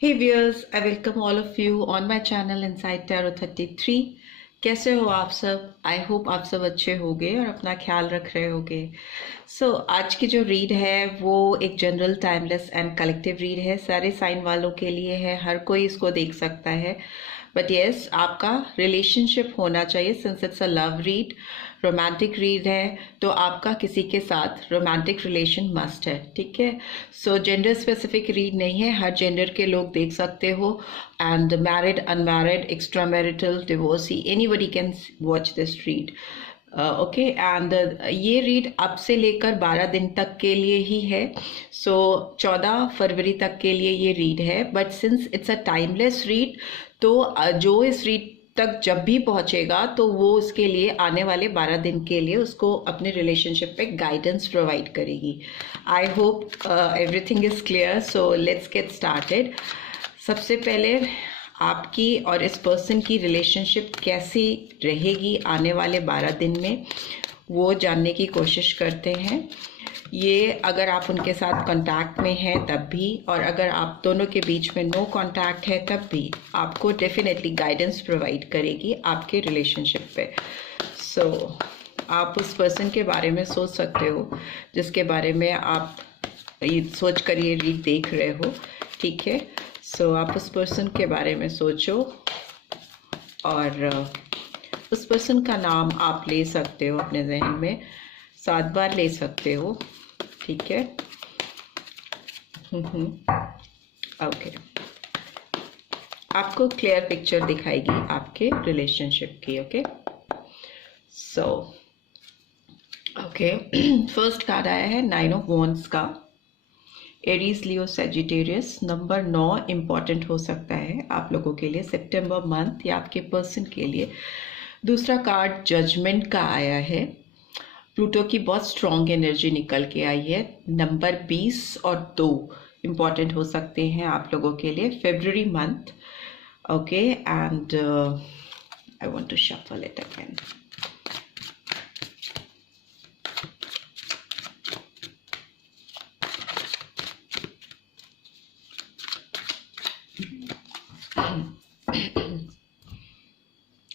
Hey viewers, I welcome all of you on my channel Inside Tarot 33। कैसे हो आप सब? आई होप आप सब अच्छे होगे और अपना ख्याल रख रहे होगे। आज की जो रीड है वो एक general timeless and collective read है, सारे साइन वालों के लिए है, हर कोई इसको देख सकता है। बट यस, आपका रिलेशनशिप होना चाहिए। Since it's a love read, romantic read है, तो आपका किसी के साथ रोमांटिक रिलेशन मस्ट है, ठीक है। जेंडर स्पेसिफिक रीड नहीं है, हर जेंडर के लोग देख सकते हो। And married, unmarried, extra marital, divorcee, anybody can watch this read. Okay and ये रीड अब से लेकर 12 दिन तक के लिए ही है। 14 फरवरी तक के लिए ये रीड है। But since it's a timeless read, तो जो इस रीड तक जब भी पहुंचेगा तो वो उसके लिए आने वाले 12 दिन के लिए उसको अपने रिलेशनशिप पे गाइडेंस प्रोवाइड करेगी। I hope everything is clear. So let's get started. सबसे पहले आपकी और इस पर्सन की रिलेशनशिप कैसी रहेगी आने वाले 12 दिन में, वो जानने की कोशिश करते हैं। ये अगर आप उनके साथ कांटेक्ट में हैं तब भी, और अगर आप दोनों के बीच में नो कांटेक्ट है तब भी, आपको डेफिनेटली गाइडेंस प्रोवाइड करेगी आपके रिलेशनशिप पे। आप उस पर्सन के बारे में सोच सकते हो जिसके बारे में आप ये सोच कर ये रीड देख रहे हो, ठीक है। आप उस पर्सन के बारे में सोचो और उस पर्सन का नाम आप ले सकते हो अपने जहन में, 7 बार ले सकते हो, ठीक है। ओके, आपको क्लियर पिक्चर दिखाएगी आपके रिलेशनशिप की। ओके ओके फर्स्ट कार्ड आया है 9 ऑफ वॉन्ड्स का। एरीज, लियो, सेजिटेरियस। नंबर 9 इम्पॉर्टेंट हो सकता है आप लोगों के लिए सितंबर मंथ या आपके पर्सन के लिए। दूसरा कार्ड जजमेंट का आया है। प्लूटो की बहुत स्ट्रॉन्ग एनर्जी निकल के आई है। नंबर 20 और 2 इम्पॉर्टेंट हो सकते हैं आप लोगों के लिए फरवरी month. Okay and I want to shuffle it again.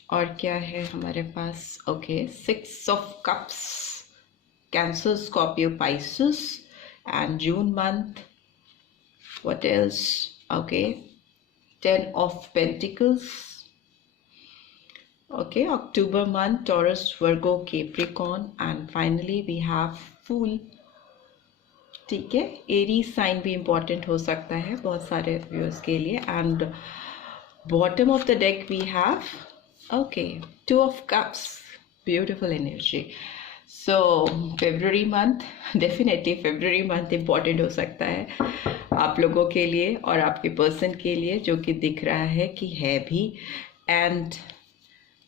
और क्या है हमारे पास? Okay, 6 of cups, Cancer, Scorpio, Pisces and June month. What else? Okay, 10 of pentacles. Okay, October month, Taurus, Virgo, Capricorn and finally we have fool, ठीक है। Aries sign भी important हो सकता है बहुत सारे व्यूअर्स के लिए। And bottom of the deck we have okay 2 of cups, beautiful energy. February month, definitely February month important हो सकता है आप लोगों के लिए और आपके पर्सन के लिए, जो कि दिख रहा है कि है भी। And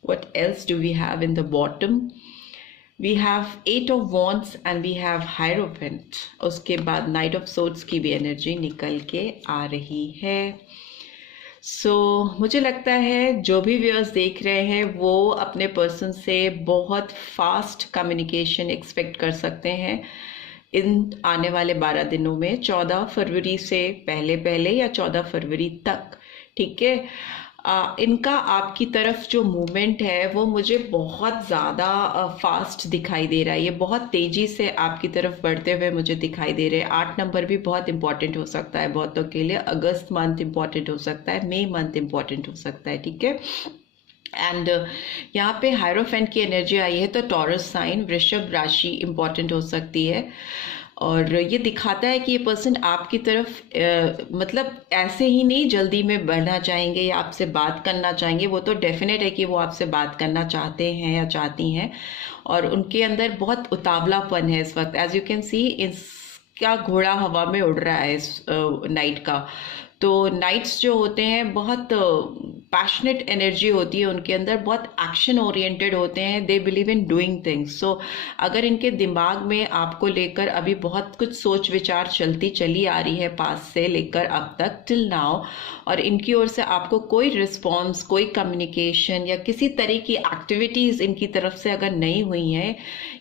what else do we have in the bottom? We have 8 of wands and we have hierophant। उसके बाद नाइट ऑफ सोर्ड्स की भी एनर्जी निकल के आ रही है। मुझे लगता है जो भी व्यूअर्स देख रहे हैं वो अपने पर्सन से बहुत फास्ट कम्युनिकेशन एक्सपेक्ट कर सकते हैं इन आने वाले 12 दिनों में, 14 फरवरी से पहले पहले या 14 फरवरी तक, ठीक है। इनका आपकी तरफ जो मूवमेंट है वो मुझे बहुत ज़्यादा फास्ट दिखाई दे रहा है। ये बहुत तेज़ी से आपकी तरफ बढ़ते हुए मुझे दिखाई दे रहे हैं। 8 नंबर भी बहुत इंपॉर्टेंट हो सकता है बहुतों के लिए। अगस्त मंथ इंपॉर्टेंट हो सकता है, मई मंथ इंपॉर्टेंट हो सकता है, ठीक है। एंड यहाँ पे हायरोफेंट की एनर्जी आई है, तो टॉरस साइन, वृषभ राशि इंपॉर्टेंट हो सकती है। और ये दिखाता है कि ये पर्सन आपकी तरफ मतलब ऐसे ही नहीं जल्दी में बढ़ना चाहेंगे या आपसे बात करना चाहेंगे। वो तो डेफिनेट है कि वो आपसे बात करना चाहते हैं या चाहती हैं, और उनके अंदर बहुत उतावलापन है इस वक्त। एज यू कैन सी, इसका घोड़ा हवा में उड़ रहा है इस नाइट का। तो नाइट्स जो होते हैं बहुत पैशनेट एनर्जी होती है उनके अंदर, बहुत एक्शन ओरिएंटेड होते हैं, they believe in doing things. So अगर इनके दिमाग में आपको लेकर अभी बहुत कुछ सोच विचार चली आ रही है पास से लेकर अब तक टिल नाउ, और इनकी ओर से आपको कोई रिस्पॉन्स, कोई कम्युनिकेशन या किसी तरह की एक्टिविटीज़ इनकी तरफ से अगर नहीं हुई हैं,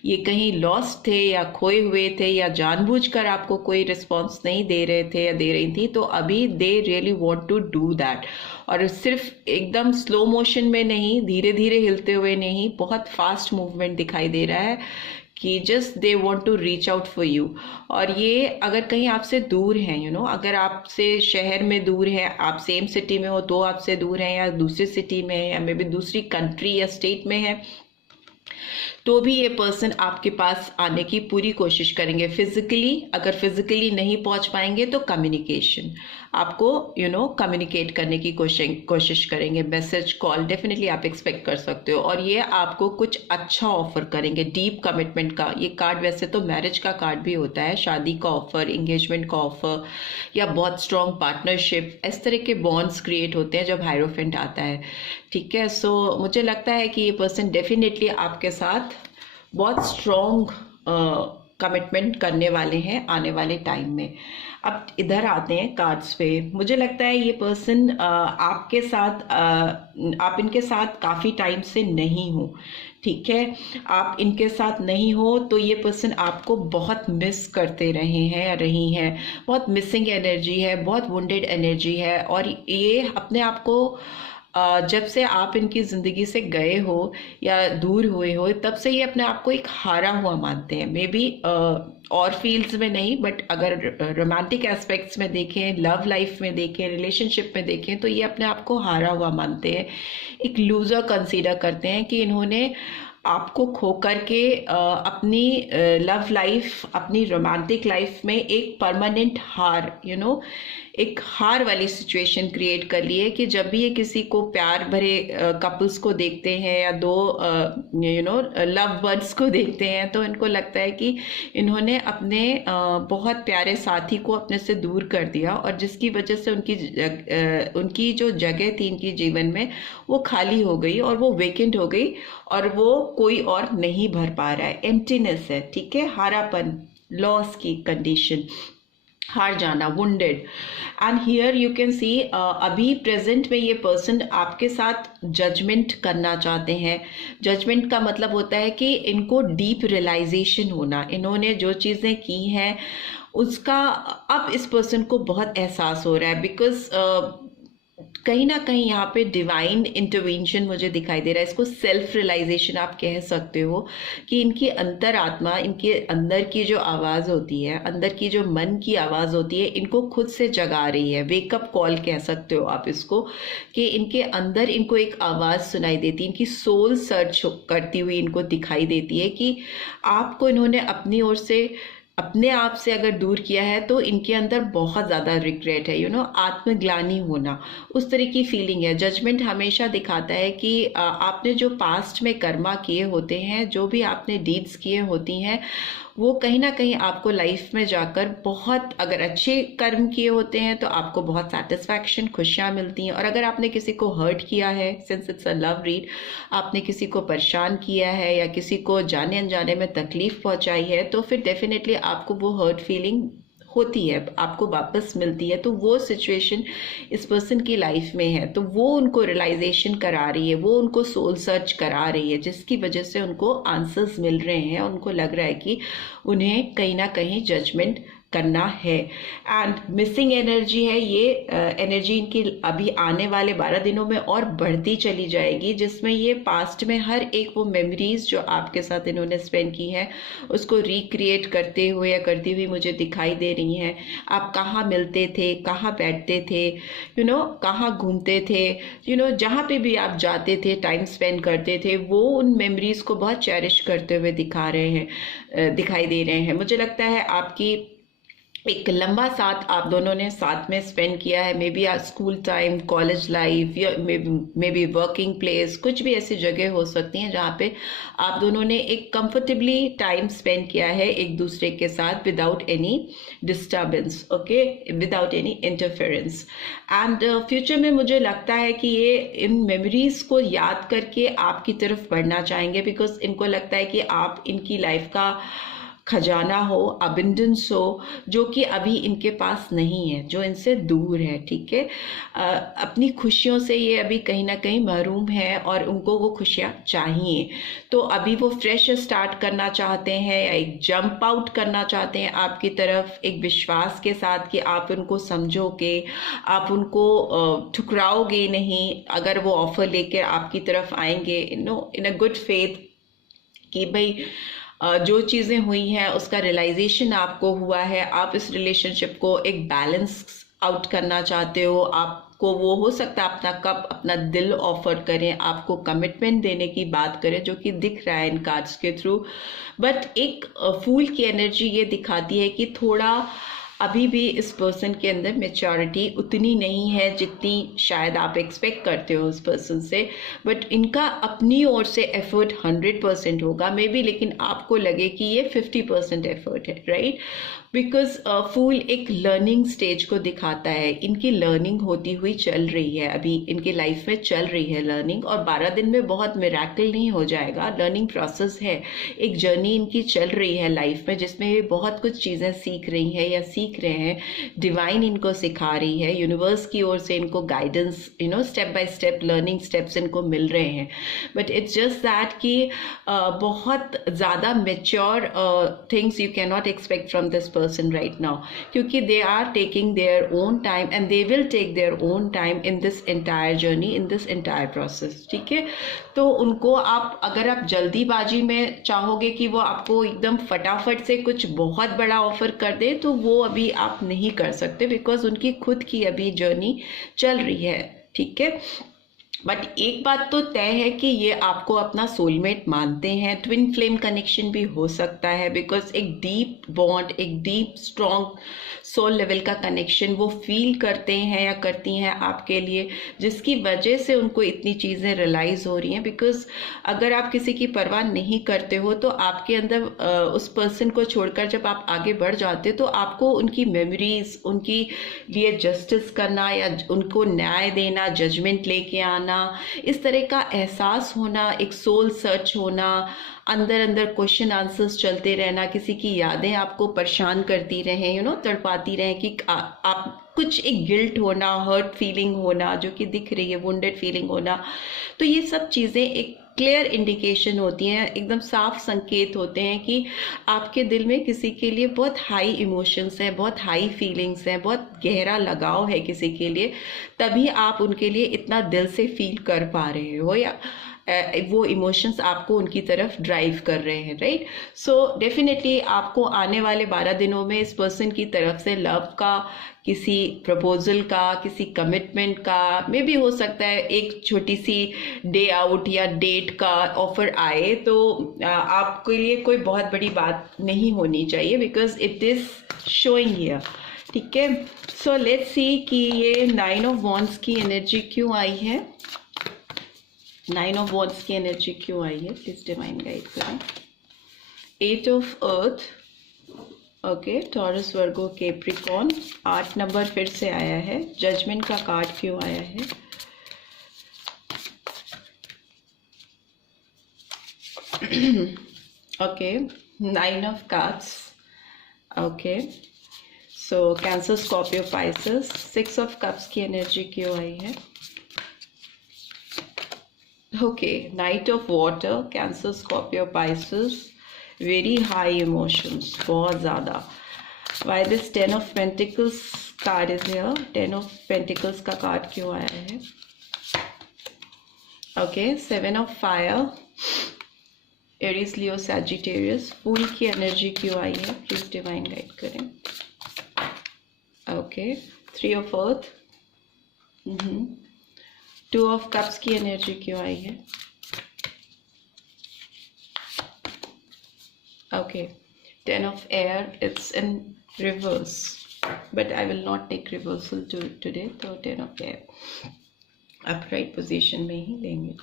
ये कहीं लॉस्ट थे या खोए हुए थे या जानबूझकर आपको कोई रिस्पॉन्स नहीं दे रहे थे या दे रही थी, तो अभी they really want to do that. और सिर्फ एकदम स्लो मोशन में नहीं, धीरे धीरे हिलते हुए नहीं, बहुत फास्ट मूवमेंट दिखाई दे रहा है कि just they want to reach out for you. और ये अगर कहीं आपसे दूर हैं, यू नो, अगर आपसे शहर में दूर है, आप सेम सिटी में हो तो आपसे दूर हैं, या दूसरी सिटी में है, या मे बी दूसरी कंट्री या स्टेट में है, तो भी ये पर्सन आपके पास आने की पूरी कोशिश करेंगे फिजिकली। अगर फिजिकली नहीं पहुंच पाएंगे तो कम्युनिकेशन, आपको यू नो कम्युनिकेट करने की कोशिश करेंगे, मैसेज, कॉल डेफिनेटली आप एक्सपेक्ट कर सकते हो। और ये आपको कुछ अच्छा ऑफर करेंगे, डीप कमिटमेंट का। ये कार्ड वैसे तो मैरिज का कार्ड भी होता है, शादी का ऑफर, एंगेजमेंट का ऑफर, या बहुत स्ट्रॉन्ग पार्टनरशिप, इस तरह के बॉन्ड्स क्रिएट होते हैं जब हायरोफेंट आता है। ठीक है, सो मुझे लगता है कि ये पर्सन डेफिनेटली आपके साथ बहुत स्ट्रॉन्ग कमिटमेंट करने वाले हैं आने वाले टाइम में। अब इधर आते हैं कार्ड्स पे। मुझे लगता है ये पर्सन आपके साथ आप इनके साथ काफ़ी टाइम से नहीं हो। ठीक है, आप इनके साथ नहीं हो तो ये पर्सन आपको बहुत मिस करते रहे हैं या रही हैं। बहुत मिसिंग एनर्जी है, बहुत वुंडेड एनर्जी है, और ये अपने आप को जब से आप इनकी ज़िंदगी से गए हो या दूर हुए हो, तब से ये अपने आप को एक हारा हुआ मानते हैं। मे बी और फील्ड्स में नहीं, बट अगर रोमांटिक एस्पेक्ट्स में देखें, लव लाइफ में देखें, रिलेशनशिप में देखें, तो ये अपने आप को हारा हुआ मानते हैं, एक लूज़र कंसीडर करते हैं कि इन्होंने आपको खो करके अपनी लव लाइफ, अपनी रोमांटिक लाइफ में एक परमानेंट हार, यू नो, एक हार वाली सिचुएशन क्रिएट कर ली है कि जब भी ये किसी को प्यार भरे कपल्स को देखते हैं या दो यू नो लव बर्ड्स को देखते हैं, तो इनको लगता है कि इन्होंने अपने बहुत प्यारे साथी को अपने से दूर कर दिया, और जिसकी वजह से उनकी जो जगह थी इनकी जीवन में वो खाली हो गई और वो वेकेंट हो गई, और वो कोई और नहीं भर पा रहा है। एम्प्टीनेस है, ठीक है, हारापन, लॉस की कंडीशन, हार जाना, wounded. And here you can see अभी प्रेजेंट में ये पर्सन आपके साथ जजमेंट करना चाहते हैं। जजमेंट का मतलब होता है कि इनको डीप रियलाइजेशन होना, इन्होंने जो चीज़ें की हैं उसका अब इस पर्सन को बहुत एहसास हो रहा है, बिकॉज कहीं ना कहीं यहाँ पे डिवाइन इंटरवेंशन मुझे दिखाई दे रहा है। इसको सेल्फ रियलाइजेशन आप कह सकते हो कि इनकी अंतरात्मा, इनके अंदर की जो आवाज़ होती है, अंदर की जो मन की आवाज़ होती है, इनको खुद से जगा रही है। वेकअप कॉल कह सकते हो आप इसको, कि इनके अंदर इनको एक आवाज़ सुनाई देती है, इनकी सोल सर्च करती हुई इनको दिखाई देती है कि आपको इन्होंने अपनी ओर से, अपने आप से अगर दूर किया है, तो इनके अंदर बहुत ज़्यादा रिग्रेट है, यू नो, आत्मग्लानि होना, उस तरह की फीलिंग है। जजमेंट हमेशा दिखाता है कि आपने जो पास्ट में कर्मा किए होते हैं, जो भी आपने डीड्स किए होती हैं, वो कहीं ना कहीं आपको लाइफ में जाकर बहुत, अगर अच्छे कर्म किए होते हैं तो आपको बहुत सेटिस्फैक्शन, खुशियाँ मिलती हैं। और अगर आपने किसी को हर्ट किया है, since it's a love read, आपने किसी को परेशान किया है या किसी को जाने अनजाने में तकलीफ पहुंचाई है, तो फिर डेफिनेटली आपको वो हर्ट फीलिंग होती है, आपको वापस मिलती है। तो वो सिचुएशन इस पर्सन की लाइफ में है, तो वो उनको रियलाइजेशन करा रही है, वो उनको सोल सर्च करा रही है, जिसकी वजह से उनको आंसर्स मिल रहे हैं। उनको लग रहा है कि उन्हें कहीं ना कहीं जजमेंट करना है। एंड मिसिंग एनर्जी है, ये एनर्जी इनकी अभी आने वाले 12 दिनों में और बढ़ती चली जाएगी, जिसमें ये पास्ट में हर एक वो मेमोरीज जो आपके साथ इन्होंने स्पेंड की है उसको रिक्रिएट करते हुए या करती हुई मुझे दिखाई दे रही हैं। आप कहाँ मिलते थे, कहाँ बैठते थे, यू नो, कहाँ घूमते थे, यू नो, जहाँ पे भी आप जाते थे, टाइम स्पेंड करते थे, वो उन मेमोरीज को बहुत चेरिश करते हुए दिखाई दे रहे हैं। मुझे लगता है आपकी एक लंबा साथ आप दोनों ने साथ में स्पेंड किया है, may be school time, college life, या मे बी वर्किंग प्लेस, कुछ भी ऐसी जगह हो सकती हैं जहाँ पे आप दोनों ने एक कंफर्टेबली टाइम स्पेंड किया है एक दूसरे के साथ without any disturbance, okay, without any interference. And future में मुझे लगता है कि ये इन मेमोरीज को याद करके आपकी तरफ बढ़ना चाहेंगे, बिकॉज इनको लगता है कि आप इनकी लाइफ का खजाना हो, अबिंडेंस हो, जो कि अभी इनके पास नहीं है, जो इनसे दूर है, ठीक है। अपनी खुशियों से ये अभी कहीं ना कहीं महरूम है और उनको वो खुशियाँ चाहिए। तो अभी वो फ्रेश स्टार्ट करना चाहते हैं या एक जंप आउट करना चाहते हैं आपकी तरफ, एक विश्वास के साथ कि आप उनको समझोगे, आप उनको ठुकराओगे नहीं अगर वो ऑफर लेकर आपकी तरफ आएंगे, इन अ गुड फेथ कि भाई जो चीज़ें हुई हैं उसका रियलाइजेशन आपको हुआ है, आप इस रिलेशनशिप को एक बैलेंस आउट करना चाहते हो, आपको वो हो सकता है अपना कप, अपना दिल ऑफर करें, आपको कमिटमेंट देने की बात करें, जो कि दिख रहा है इन कार्ड्स के थ्रू। बट एक फूल की एनर्जी ये दिखाती है कि थोड़ा अभी भी इस पर्सन के अंदर मेच्योरिटी उतनी नहीं है जितनी शायद आप एक्सपेक्ट करते हो उस पर्सन से। बट इनका अपनी ओर से एफर्ट 100% होगा मे बी, लेकिन आपको लगे कि ये 50% एफर्ट है, राइट। बिकॉज फूल एक लर्निंग स्टेज को दिखाता है, इनकी लर्निंग होती हुई चल रही है, अभी इनकी लाइफ में चल रही है लर्निंग, और 12 दिन में बहुत मिरेकल नहीं हो जाएगा, लर्निंग प्रोसेस है, एक जर्नी इनकी चल रही है लाइफ में, जिसमें ये बहुत कुछ चीज़ें सीख रही हैं या सीख रहे हैं, डिवाइन इनको सिखा रही है, यूनिवर्स की ओर से इनको guidance, step by step learning steps इनको मिल रहे हैं। बट इट्स जस्ट दैट कि बहुत ज़्यादा mature things you can not expect from this person right now, क्योंकि they are taking their own time and they will take their own time in this entire journey, in this entire process, ठीक है। तो उनको आप, अगर आप जल्दीबाजी में चाहोगे कि वो आपको एकदम फटाफट से कुछ बहुत बड़ा ऑफर कर दे, तो वो अभी आप नहीं कर सकते, बिकॉज उनकी खुद की अभी जर्नी चल रही है, ठीक है। बट एक बात तो तय है कि ये आपको अपना सोलमेट मानते हैं, ट्विन फ्लेम कनेक्शन भी हो सकता है, बिकॉज एक डीप बॉन्ड, एक डीप स्ट्रॉन्ग सोल लेवल का कनेक्शन वो फील करते हैं या करती हैं आपके लिए, जिसकी वजह से उनको इतनी चीज़ें रियलाइज हो रही हैं। बिकॉज अगर आप किसी की परवाह नहीं करते हो तो आपके अंदर उस पर्सन को छोड़कर जब आप आगे बढ़ जाते हो तो आपको उनकी मेमोरीज, उनकी लिए जस्टिस करना या उनको न्याय देना, जजमेंट लेके आना, इस तरह का एहसास होना, एक सोल सर्च होना, अंदर अंदर क्वेश्चन आंसर्स चलते रहना, किसी की यादें आपको परेशान करती रहें, तड़पाती रहें, कि आप कुछ एक गिल्ट होना, हर्ट फीलिंग होना जो कि दिख रही है, वुंडेड फीलिंग होना, तो ये सब चीज़ें एक क्लियर इंडिकेशन होती हैं, एकदम साफ संकेत होते हैं कि आपके दिल में किसी के लिए बहुत हाई इमोशंस हैं, बहुत हाई फीलिंग्स हैं, बहुत गहरा लगाव है किसी के लिए, तभी आप उनके लिए इतना दिल से फील कर पा रहे हो या वो इमोशंस आपको उनकी तरफ ड्राइव कर रहे हैं, राइट। सो डेफिनेटली आपको आने वाले 12 दिनों में इस पर्सन की तरफ से लव का, किसी प्रपोजल का, किसी कमिटमेंट का, मे भी हो सकता है एक छोटी सी डे आउट या डेट का ऑफर आए, तो आपके लिए कोई बहुत बड़ी बात नहीं होनी चाहिए, because it is showing here, ठीक है। सो लेट्स सी कि ये 9 ऑफ वॉन्ड्स की एनर्जी क्यों आई है, 9 ऑफ वॉन्ड्स की एनर्जी क्यों आई है, प्लीज डिवाइन गाइड करें। 8 of earth, okay, taurus, Virgo, Capricorn, 8 number फिर से आया है, जजमेंट का कार्ड क्यों आया है, okay, 9 of cups, okay, so Cancer, Scorpio, Pisces, 6 of cups की एनर्जी क्यों आई है, okay, knight of water, Cancer, Scorpio, Pisces, very high emotions, बहुत ज़्यादा। Why this 10 of pentacles card is here, 10 of pentacles का कार्ड क्यों आया है, okay, 7 of fire, Aries, Leo, Sagittarius, fool की एनर्जी क्यों आई है, प्लीज डिवाइन गाइड करें, okay, 3 of earth, 2 of cups की एनर्जी क्यों आई है, okay, 10 of air, it's in reverse, but I will not take reversal today. तो 10 of air अपराइट पोजीशन में ही लेंगे.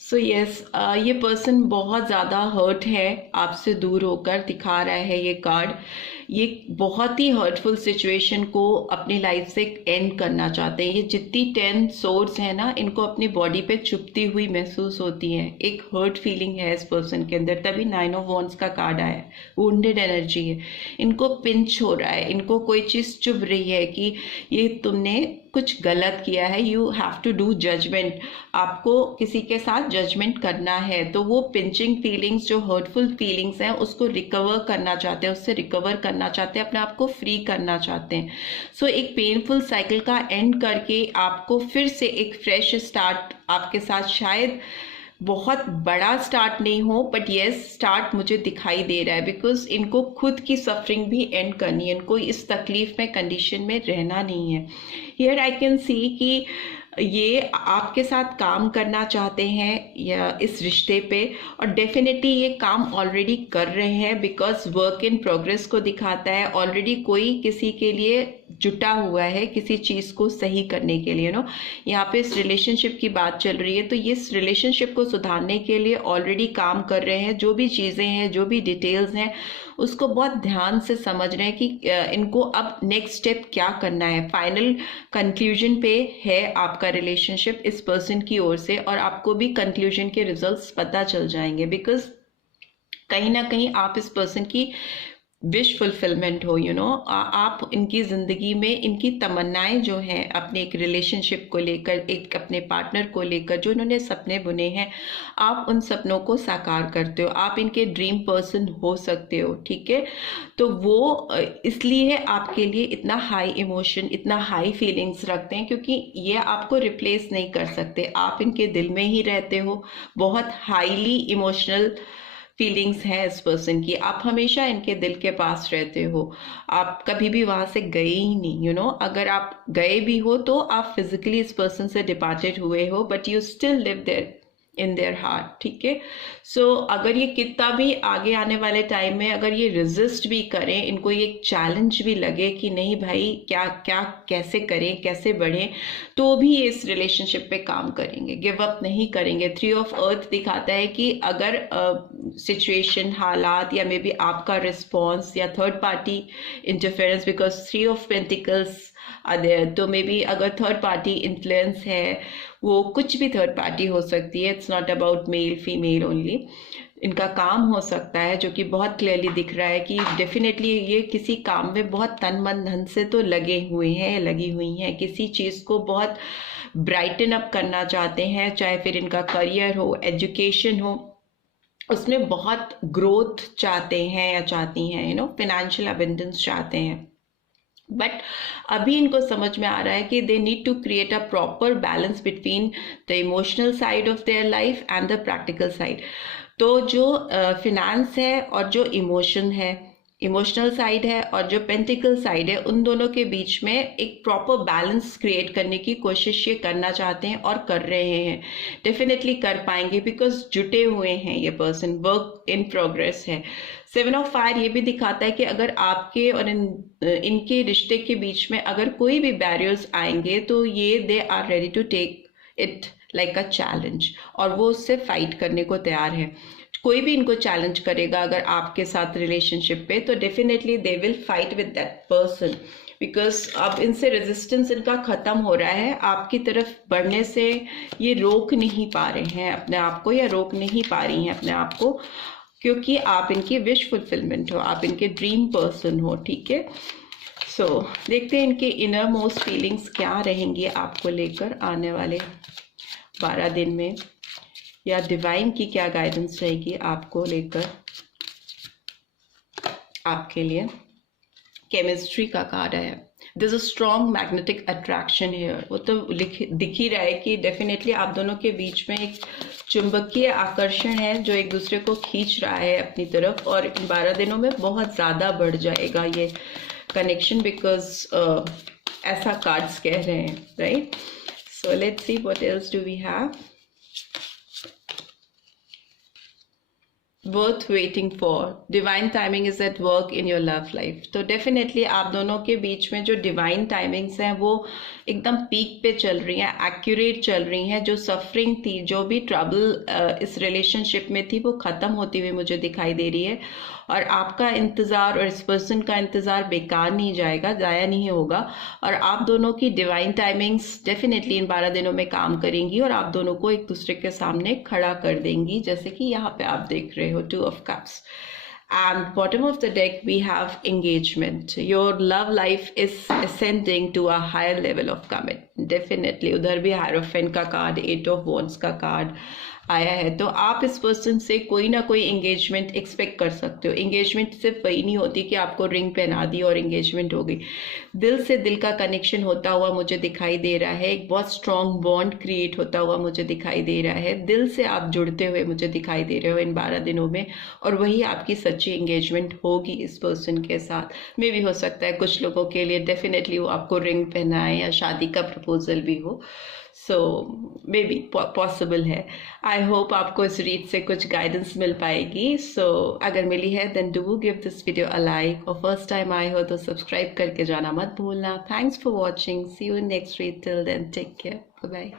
सो यस, ये पर्सन बहुत ज़्यादा हर्ट है, आपसे दूर होकर दिखा रहा है ये कार्ड. ये बहुत ही हर्टफुल सिचुएशन को अपनी लाइफ से एंड करना चाहते हैं. ये जितनी 10 सोर्स है ना, इनको अपनी बॉडी पे चुभती हुई महसूस होती हैं. एक हर्ट फीलिंग है इस पर्सन के अंदर, तभी 9 ऑफ वॉन्ड्स का कार्ड आया है. वुंडेड एनर्जी है, इनको पिंच हो रहा है, इनको कोई चीज़ चुभ रही है कि ये तुमने कुछ गलत किया है. You have to do judgment, आपको किसी के साथ जजमेंट करना है. तो वो पिंचिंग फीलिंग्स, जो हर्टफुल फीलिंग्स हैं, उसको रिकवर करना चाहते हैं, उससे रिकवर करना चाहते हैं, अपने आप को फ्री करना चाहते हैं. सो एक पेनफुल साइकिल का एंड करके आपको फिर से एक फ्रेश स्टार्ट आपके साथ, शायद बहुत बड़ा स्टार्ट नहीं हो, बट येस स्टार्ट मुझे दिखाई दे रहा है. बिकॉज इनको खुद की सफरिंग भी एंड करनी है, इनको इस तकलीफ में, कंडीशन में रहना नहीं है. हियर आई कैन सी कि ये आपके साथ काम करना चाहते हैं या इस रिश्ते पे, और डेफिनेटली ये काम ऑलरेडी कर रहे हैं. बिकॉज वर्क इन प्रोग्रेस को दिखाता है. ऑलरेडी कोई किसी के लिए जुटा हुआ है किसी चीज़ को सही करने के लिए. नो, यहाँ पे इस रिलेशनशिप की बात चल रही है, तो ये इस रिलेशनशिप को सुधारने के लिए ऑलरेडी काम कर रहे हैं. जो भी चीज़ें हैं, जो भी डिटेल्स हैं, उसको बहुत ध्यान से समझ रहे हैं कि इनको अब नेक्स्ट स्टेप क्या करना है. फाइनल कंक्लूजन पे है आपका रिलेशनशिप इस पर्सन की ओर से, और आपको भी कंक्लूजन के रिजल्ट्स पता चल जाएंगे. बिकॉज कहीं ना कहीं आप इस पर्सन की विश फुलफिलमेंट हो. यू नो, आप इनकी ज़िंदगी में इनकी तमन्नाएं जो हैं अपने एक रिलेशनशिप को लेकर, एक अपने पार्टनर को लेकर, जो इन्होंने सपने बुने हैं, आप उन सपनों को साकार करते हो. आप इनके ड्रीम पर्सन हो सकते हो. ठीक है, तो वो इसलिए आपके लिए इतना हाई इमोशन, इतना हाई फीलिंग्स रखते हैं, क्योंकि ये आपको रिप्लेस नहीं कर सकते. आप इनके दिल में ही रहते हो. बहुत हाईली इमोशनल फीलिंग्स हैं इस पर्सन की. आप हमेशा इनके दिल के पास रहते हो. आप कभी भी वहां से गए ही नहीं. यू नो, अगर आप गए भी हो तो आप फिजिकली इस पर्सन से डिपार्टेड हुए हो, but you still live there in their heart. ठीक है, सो अगर ये कितना भी आगे आने वाले टाइम में अगर ये रेजिस्ट भी करें, इनको ये एक चैलेंज भी लगे कि नहीं भाई, क्या क्या कैसे करें, कैसे बढ़ें, तो भी ये इस रिलेशनशिप पे काम करेंगे, गिव अप नहीं करेंगे. 3 ऑफ अर्थ दिखाता है कि अगर सिचुएशन, हालात, या मे बी आपका रिस्पॉन्स या third party interference, because 3 of pentacles other, तो मे बी अगर थर्ड पार्टी इन्फ्लुएंस है, वो कुछ भी थर्ड पार्टी हो सकती है. It's not about male female only. इनका काम हो सकता है, जो कि बहुत क्लियरली दिख रहा है कि डेफिनेटली ये किसी काम में बहुत तन मन धन से तो लगे हुए हैं, लगी हुई हैं. किसी चीज़ को बहुत ब्राइटन अप करना चाहते हैं, चाहे फिर इनका करियर हो, एजुकेशन हो, उसमें बहुत ग्रोथ चाहते हैं या चाहती हैं. यू नो, फाइनेंशियल अबंडेंस चाहते हैं. बट अभी इनको समझ में आ रहा है कि they need to create a proper balance between the emotional side of their life and the practical side. तो जो फिनेंस है और जो इमोशन है, इमोशनल साइड है और जो पेंटिकल साइड है, उन दोनों के बीच में एक प्रॉपर बैलेंस क्रिएट करने की कोशिश ये करना चाहते हैं और कर रहे हैं. डेफिनेटली कर पाएंगे, बिकॉज जुटे हुए हैं ये पर्सन, वर्क इन प्रोग्रेस है. 7 ऑफ फायर ये भी दिखाता है कि अगर आपके और इनके रिश्ते के बीच में अगर कोई भी बैरियर्स आएंगे, तो ये they are ready to take it like a challenge, और वो उससे फाइट करने को तैयार है. कोई भी इनको चैलेंज करेगा अगर आपके साथ रिलेशनशिप पे, तो definitely they will fight with that person. Because अब इनसे रेजिस्टेंस इनका ख़त्म हो रहा है. आपकी तरफ बढ़ने से ये रोक नहीं पा रहे हैं अपने आप को, या रोक नहीं पा रही हैं अपने आप को, क्योंकि आप इनकी विश फुलफिलमेंट हो, आप इनके ड्रीम पर्सन हो. ठीक है, सो देखते हैं इनके इनर मोस्ट फीलिंग्स क्या रहेंगी आपको लेकर आने वाले 12 दिन में, या डिवाइन की क्या गाइडेंस रहेगी आपको लेकर आपके लिए. केमिस्ट्री का कार्ड है. This a strong magnetic attraction here. वो तो दिख ही रहा है कि डेफिनेटली आप दोनों के बीच में एक चुंबकीय आकर्षण है जो एक दूसरे को खींच रहा है अपनी तरफ, और इन 12 दिनों में बहुत ज़्यादा बढ़ जाएगा ये कनेक्शन, बिकॉज ऐसा कार्ड्स कह रहे हैं, right. So let's see what else do we have. worth waiting for. Divine timing is at work in your love life. तो definitely आप दोनों के बीच में जो divine timings हैं वो एकदम पीक पे चल रही हैं, एक्यूरेट चल रही हैं. जो सफरिंग थी, जो भी ट्रबल इस रिलेशनशिप में थी, वो ख़त्म होती हुई मुझे दिखाई दे रही है. और आपका इंतज़ार और इस पर्सन का इंतज़ार बेकार नहीं जाएगा, ज़ाया नहीं होगा. और आप दोनों की डिवाइन टाइमिंग्स डेफिनेटली इन 12 दिनों में काम करेंगी और आप दोनों को एक दूसरे के सामने खड़ा कर देंगी, जैसे कि यहाँ पे आप देख रहे हो 2 of Cups. And bottom of the deck we have engagement. Your love life is ascending to a higher level of commitment. Definitely. उधर भी Hierophant का कार्ड, 8 of Wands का कार्ड आया है. तो आप इस पर्सन से कोई ना कोई एंगेजमेंट एक्सपेक्ट कर सकते हो. एंगेजमेंट सिर्फ वही नहीं होती कि आपको रिंग पहना दी और एंगेजमेंट हो गई. दिल से दिल का कनेक्शन होता हुआ मुझे दिखाई दे रहा है. एक बहुत स्ट्रॉन्ग बॉन्ड क्रिएट होता हुआ मुझे दिखाई दे रहा है. दिल से आप जुड़ते हुए मुझे दिखाई दे रहे हो इन 12 दिनों में. और वही आपकी सच्ची एंगेजमेंट होगी इस पर्सन के साथ. मे भी हो सकता है कुछ लोगों के लिए डेफिनेटली वो आपको रिंग पहनाए या शादी का प्रपोजल भी हो. सो मे बी पॉसिबल है. आई होप आपको इस रीड से कुछ गाइडेंस मिल पाएगी. सो अगर मिली है then do give this video a like, और फर्स्ट टाइम आए हो तो सब्सक्राइब करके जाना मत भूलना. Thanks for watching. See you in next read. Till then take care. Bye bye.